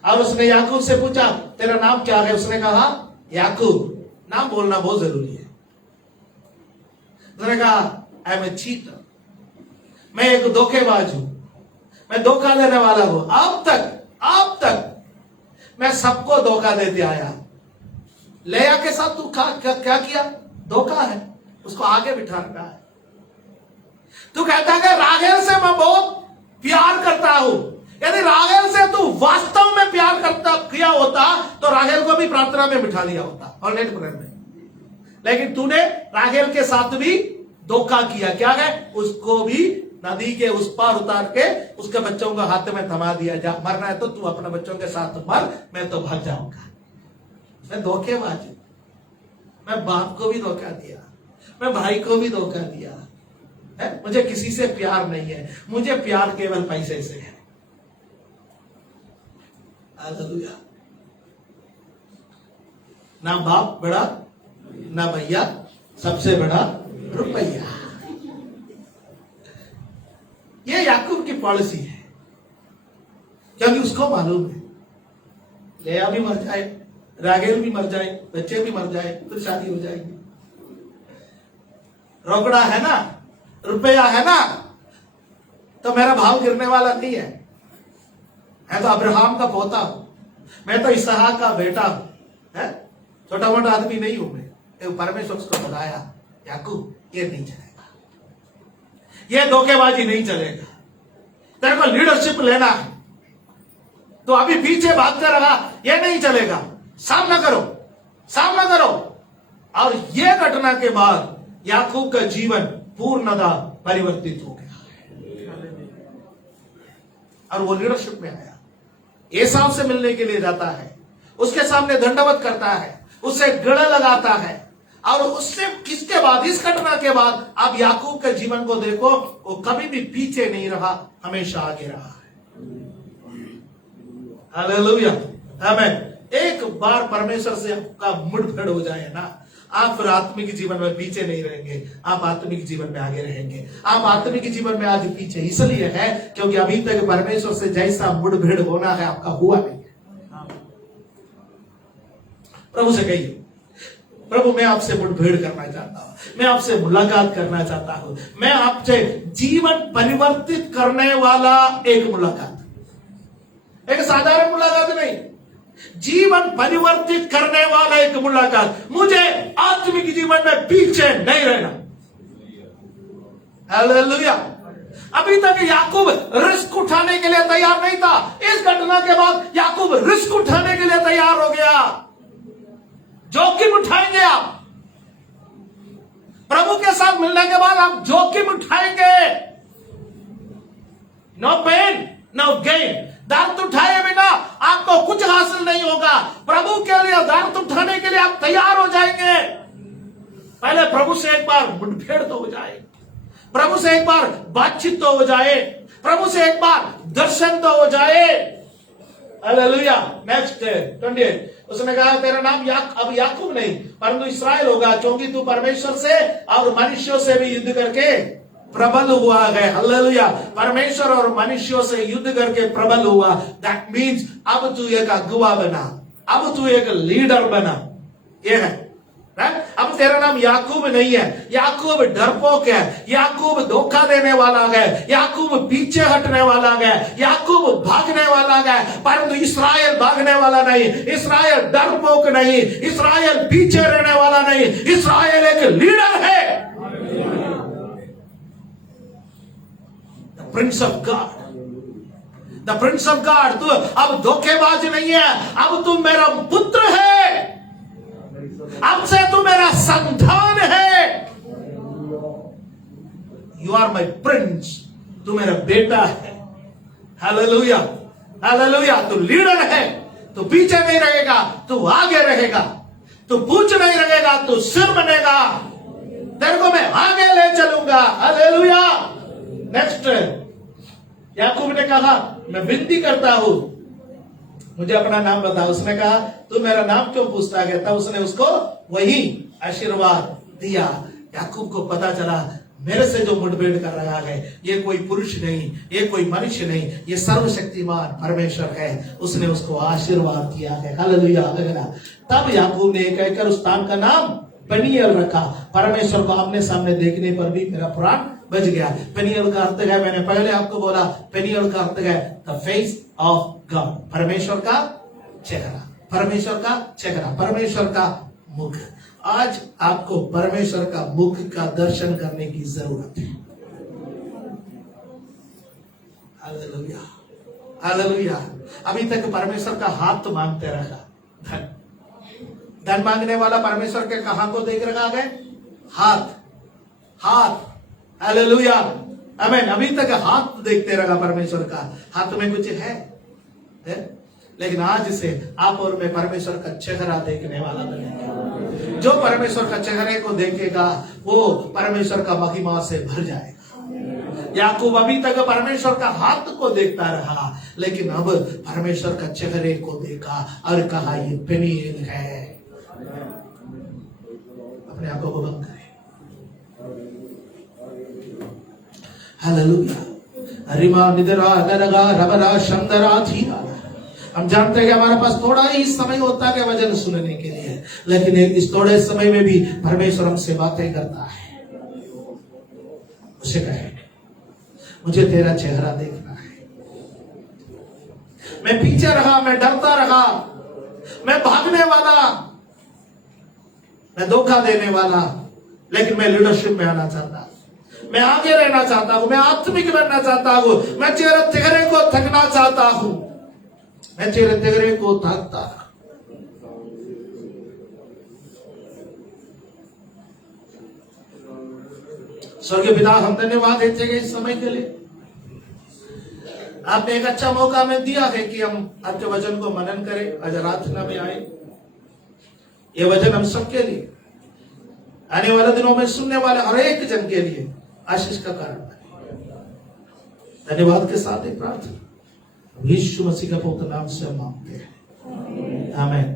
और उसने याकूब से पूछा तेरा नाम क्या है? उसने कहा याकूब। नाम बोलना बहुत जरूरी है। उसने कहा आई एम ए चीटर, मैं एक धोखेबाज हूं, मैं धोखा देने वाला हूं। अब तक मैं सबको धोखा देते आया। लेया के साथ तू क्या किया? धोखा है, उसको आगे बिठा रखा है। तू कहता है कि राहेल से मैं बहुत प्यार करता हूं। यदि राहेल से तू वास्तव में प्यार किया होता तो राहेल को भी प्रार्थना में बिठा लिया होता और नेट प्रेयर में। लेकिन तूने राहेल के साथ भी धोखा किया। क्या है? उसको भी नदी के उस पार उतार के उसके बच्चों को हाथ में थमा दिया। जा मरना है तो तू अपने बच्चों के साथ मर, मैं तो भाग जाऊंगा। मैं धोखेबाज हूं, मैं बाप को भी धोखा दिया, मैं भाई को भी धोखा दिया है। मुझे किसी से प्यार नहीं है, मुझे प्यार केवल पैसे से है। हालेलुया। ना बाप बड़ा, ना भैया, सबसे बड़ा रुपया। ये याकूब की पॉलिसी है, क्योंकि उसको मालूम है लेया भी मर जाए, राहेल भी मर जाए, बच्चे भी मर जाए, फिर शादी हो जाएगी। रोकड़ा है ना, रुपया है ना, तो मेरा भाव गिरने वाला नहीं है। मैं तो अब्राहम का पोता हूं, मैं तो इसहाक का बेटा हूं, छोटा मोटा आदमी नहीं हूं मैं। परमेश्वर उसको बताया याकूब ये नहीं चलेगा, ये धोखेबाजी नहीं चलेगा। तेरे को लीडरशिप लेना है तो अभी पीछे भागते रहा, ये नहीं चलेगा। सामना करो, सामना करो। और ये घटना के बाद याकूब का जीवन पूर्णतः परिवर्तित हो गया और वो लीडरशिप में आया। एसाव से मिलने के लिए जाता है, उसके सामने दंडवत करता है, उससे गले लगाता है, और उससे किसके बाद, इस घटना के बाद आप याकूब के जीवन को देखो, वो कभी भी पीछे नहीं रहा, हमेशा आगे रहा है। हालेलुया, आमीन। एक बार परमेश्वर से आपका मुठभेड़ हो जाए ना, आप फिर आत्मिक जीवन में पीछे नहीं रहेंगे, आप आत्मिक जीवन में आगे रहेंगे। आप आत्मिक जीवन में आज पीछे इसलिए है क्योंकि अभी तक परमेश्वर से जैसा मुठभेड़ होना है आपका हुआ नहीं है। प्रभु से कहिए, प्रभु मैं आपसे मुठभेड़ करना चाहता हूं, मैं आपसे मुलाकात करना चाहता हूं, मैं आपसे जीवन परिवर्तित करने वाला एक मुलाकात, एक साधारण मुलाकात नहीं, जीवन परिवर्तित करने वाला एक मुलाकात। मुझे आत्मिक जीवन में पीछे नहीं रहना। हालेलुया। अभी तक याकूब रिस्क उठाने के लिए तैयार नहीं था, इस घटना के बाद याकूब रिस्क उठाने के लिए तैयार हो गया। जोखिम उठाएंगे आप, प्रभु के साथ मिलने के बाद आप जोखिम उठाएंगे। No pain no gain. दर्द उठाए बिना आपको कुछ हासिल नहीं होगा। प्रभु के लिए दर्द उठाने के लिए आप तैयार हो जाएंगे। पहले प्रभु से एक बार मुठभेड़ तो हो जाए, प्रभु से एक बार बातचीत तो हो जाए, प्रभु से एक बार दर्शन तो हो जाए। हालेलुया। नेक्स्ट 28, उसने कहा तेरा नाम अब याकूब नहीं परंतु इस्राएल होगा, क्योंकि तू परमेश्वर से और मनुष्यों से भी युद्ध करके प्रबल हुआ है। हालेलुया। परमेश्वर और मनुष्यों से युद्ध करके प्रबल हुआ। दैट मीन्स अब तू एक अगुवा बना, अब तू एक लीडर बना। ये है अब तेरा नाम याकूब नहीं है, याकूब डरपोक है, याकूब धोखा देने वाला है, याकूब पीछे हटने वाला है, याकूब भागने वाला है, परंतु इस्राएल भागने वाला नहीं, इस्राएल डरपोक नहीं, इस्राएल पीछे रहने वाला नहीं, इस्राएल एक लीडर है, the Prince of God, the Prince of God. तू अब धोखेबाज नहीं है, अब तू मेरा पुत्र है, अब से तू मेरा संतान है। यू आर माई प्रिंस, तू मेरा बेटा है। Hallelujah, hallelujah. तू लीडर है, तू पीछे नहीं रहेगा, तू आगे रहेगा, तू पूछ नहीं रहेगा, तू सिर बनेगा, तेरे को मैं आगे ले चलूंगा। हालेलुया। नेक्स्ट, याकूब ने कहा मैं विनती करता हूं, मुझे अपना नाम बता। उसने कहा तू मेरा नाम क्यों पूछता है? तब उसने उसको वही आशीर्वाद दिया। याकूब को पता चला मेरे से जो मुठभेड़ कर रहा है ये कोई पुरुष नहीं, ये कोई मनुष्य नहीं, ये सर्वशक्तिमान परमेश्वर है। उसने उसको आशीर्वाद दिया है। Hallelujah, hallelujah. तब याकूब ने एक कर उस स्थान का नाम पेनियल रखा। परमेश्वर को आमने सामने देखने पर भी मेरा प्राण बच गया। पेनियल का अर्थ है, मैंने पहले आपको बोला, पेनियल का अर्थ है द फेस ऑफ गॉड, परमेश्वर का चेहरा, परमेश्वर का चेहरा, परमेश्वर का मुख। आज आपको परमेश्वर का मुख का दर्शन करने की जरूरत है। Hallelujah, hallelujah. अभी तक परमेश्वर का हाथ तो मांगते रहा, धन धन मांगने वाला परमेश्वर के कहां को देख रखा है? हाथ, हाथ। हालेलुया, आमीन। अभी तक हाथ देखते रहा परमेश्वर का, हाथ में कुछ है? लेकिन आज से आप और मैं परमेश्वर का चेहरा देखने वाला बनेंगे। जो परमेश्वर का चेहरे को देखेगा वो परमेश्वर का महिमा से भर जाएगा। याकूब अभी तक परमेश्वर का हाथ को देखता रहा, लेकिन अब परमेश्वर का चेहरे को देखा और कहा ये पेनियल है। अपने आंखों को बंद करें। हालेलुया। रिमा निदरा गरगा रबरा शंदरा थीरा। हम जानते हैं कि हमारे पास थोड़ा ही समय होता है वचन सुनने के लिए, लेकिन इस थोड़े समय में भी परमेश्वर हमसे बातें करता है। उसे कहे मुझे तेरा चेहरा देखना है। मैं पीछे रहा, मैं डरता रहा, मैं भागने वाला, मैं धोखा देने वाला, लेकिन मैं लीडरशिप में आना चाहता हूं, मैं आगे रहना चाहता हूं, मैं आत्मिक बनना चाहता हूं, मैं चेहरे को थकना चाहता हूं, मैं चेहरे को थकता। स्वर्गीय पिता, हम धन्यवाद देते हैं इस समय के लिए। आपने एक अच्छा मौका हमें दिया है कि हम आपके वचन को मनन करें, आज आराधना में आए। ये वचन हम सबके लिए, आने वाले दिनों में सुनने वाले हर एक जन के लिए आशीष का कारण बने। धन्यवाद के साथ एक प्रार्थना यीशु मसीह का पवित्र नाम से हम मांगते हैं, आमीन।